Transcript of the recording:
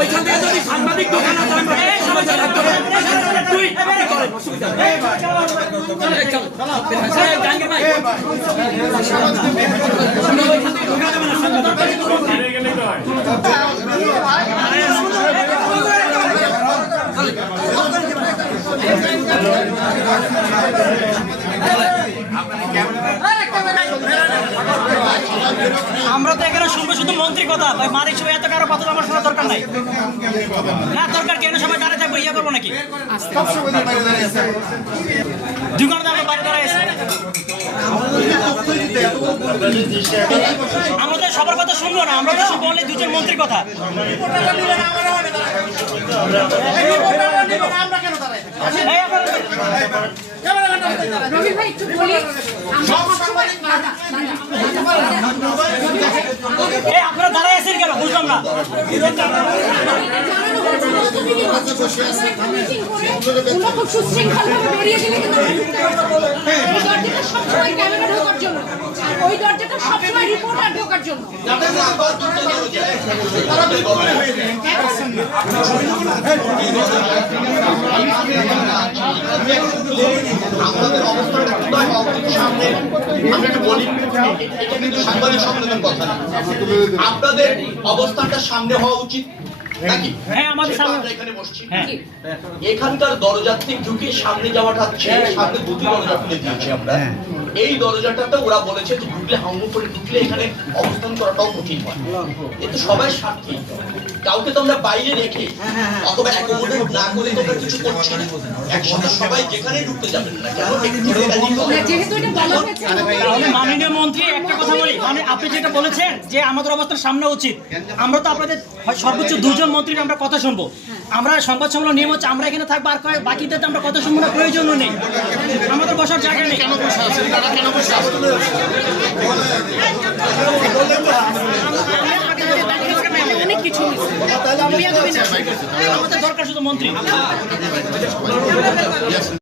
ওইখান থেকে যদি সাংবাদিক দোকান আমরা তো এখানে শুনবো শুধু মন্ত্রী কথা ভাই মালিক সবাই এত কারো কথা আমার শোনা দরকার নাই না দরকার কেন সবাই দাঁড়িয়ে থাকবো ইয়া করবো নাকি দুই ঘন্টা আমরা বাইরে দাঁড়াই আছি আমরা তো সবার কথা শুনবো না আমরা তো শুনবো অনলি দুজন মন্ত্রীর কথা আপনারা দাঁড়াই আছেন কেন বুঝলাম না খুব সুশৃঙ্খলভাবে বেরিয়ে গেলে কিন্তু সবসময় ক্যামেরা ঢোকার জন্য আর ওই দরজাটা সবসময় রিপোর্টার ঢোকার জন্য আমাদের আপনাদের অবস্থানটা সামনে হওয়া উচিত নাকি? হ্যাঁ আমাদের সামনে এখানে বসছি। হ্যাঁ এখানকার দরজা থেকে ঢুকে সামনে যাওয়াটা সামনে দুটি দরজা খুলে দিয়েছি আমরা। এই দরজাটাতে ওরা বলেছে যে ঢুকলে হাউমু করে ঢুকলে এখানে অবস্থান করাটাও কঠিন হয়। এতে সবাই স্বার্থী, কাউকে তো আমরা বাইরে রেখে অথবা অ্যাকোমোডেট না করে তোমরা কিছু করছি না। একসাথে সবাই যেখানে ঢুকতে যাবেন না কেন যেহেতু এটা বলা হয়েছে তাহলে মাননীয় মন্ত্রী একটা কথা বলি, মানে আপনি যেটা বলেছেন যে আমাদের অবস্থান সামনে উচিত, আমরা তো আপনাদের সর্বোচ্চ দুজন মন্ত্রীর আমরা কথা শুনবো। আমরা সংবাদ সম্মেলন নিয়ম হচ্ছে আমরা এখানে থাকবো, আর বাকিতে তো আমরা কথা শুনবো না, প্রয়োজনও নেই, আমাদের বসার জায়গা নেই। অনেক কিছু আমাদের দরকার শুধু মন্ত্রী।